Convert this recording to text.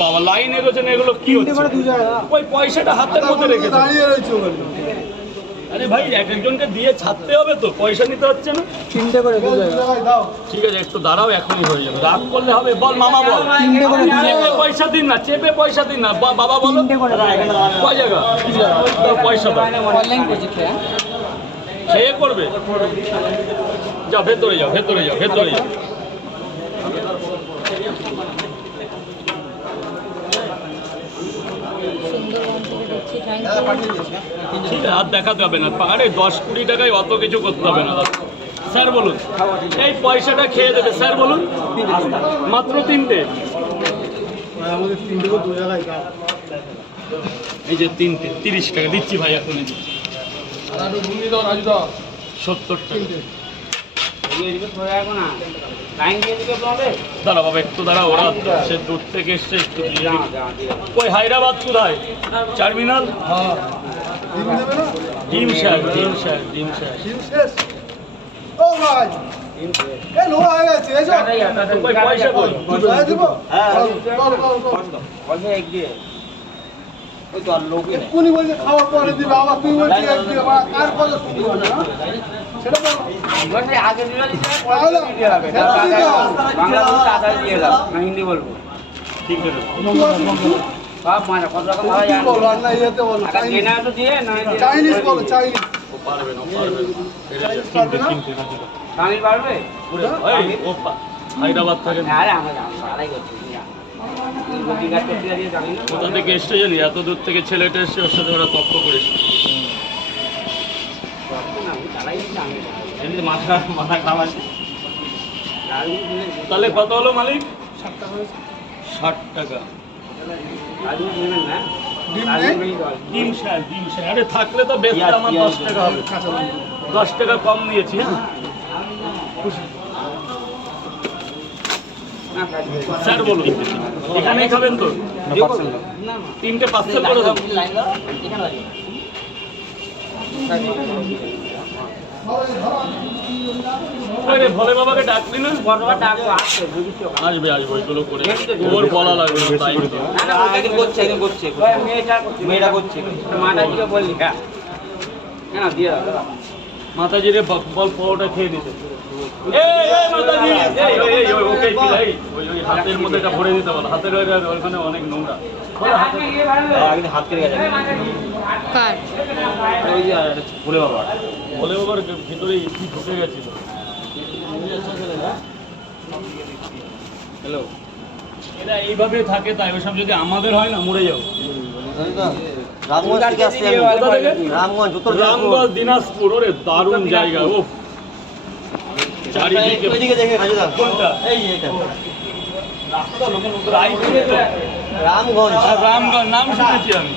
বাবা লাইন এগোচ্ছে এগুলো কি হচ্ছে? ওই পয়সাটা হাতের মধ্যে রেখে দাঁড়িয়ে রয়েছে আরে ভাই এক একজনকে দিয়ে ছাড়তে হবে তো পয়সা নিতে হচ্ছে না। তিনটে করে ঠিক আছে একটু দাঁড়াও এখনই হয়ে যাবে। রাগ করলে হবে বল মামা বল। চেপে পয়সা দিন না চেপে পয়সা দিন না। বাবা বলো। কয় জায়গা। পয়সা খেয়ে। করবে। যাও ভেতরে যাও ভেতরে যাও ভেতরে যাও। আছে আর দেখাতে হবে না। আরে, দশ কুড়ি টাকায় অত কিছু করতে হবে না। স্যার, বলুন। এই পয়সাটা খেয়ে দেবে। স্যার, বলুন। মাত্র তিনটে। এই যে তিনটে, তিরিশ টাকা দিচ্ছি ভাই দিচ্ছি সত্তর টাকা। দাঁড়া বাবা, একটু দাঁড়া ওরা সে দূর থেকে এসছে, একটু হায়দ্রাবাদ কোথায়? টার্মিনাল হ্যাঁ। ডিম স্যার ডিম স্যার ডিম স্যার। ডিম শেষ। ও ভাই। হয়ে বলছে খাওয়ার পরে দিবে আবার তুই বলছিস এক দিয়ে বা কার কথা শুনতে হবে না সেটা বল হিন্দি বলব ঠিক আছে। সব মানে কত রকম বল ইয়েতে বল টাকা চাইনিজ তো দিয়ে না চাইনিজ বলো চাইনিজ ও পারবে না পারবে না। পারবে ও হায়দ্রাবাদ থাকে। আরে আমরা আড়াই করছি কোথা এসছে জানি? এত দূর থেকে ছেলেটা এসছে ওর সাথে ওরা তর্ক করেছে। মাথা তাহলে কত হলো মালিক? ষাট টাকা। ডিম। ডিম আরে থাকলে তো বেশ আমার দশ টাকা হবে। দশ টাকা কম দিয়েছি হ্যাঁ। স্যার বলুন এখানেই খাবেন তো? তিনটে পার্সেল করে দেবো। আরে ভোলে বাবাকে ডাকলি না? কতটা টাকা আসছে বুঝিস তো? আসবে আসবে ওইগুলো করে। ওর বলা লাগবে না, তাই না, না, ওকে করছে, একদিন করছে। মেয়েটা মেয়েটা করছে। মাতাজিকে বললি, হ্যাঁ। দিয়ে। মাতাজিরে বল পাওয়াটা খেয়ে দিতে মাতাজি! হাতের মধ্যে এটা ভরে দিতে বলো। হাতের অনেক নোংরা। ওই হাতে- কার? ভোলে বাবার ভিতরে কি ঢুকে গেছিল। হ্যালো এরা এইভাবে থাকে তাই ওইসব যদি আমাদের হয় না মরে যাব। রামগঞ্জ দিনাজপুর। ওরে দারুণ জায়গা ও চারিদিকে ওইদিকে দেখে রাজুদা কোনটা? এই যে এটা। রায়পুরে তো রামগঞ্জ। রামগঞ্জ নাম শুনেছি আমি।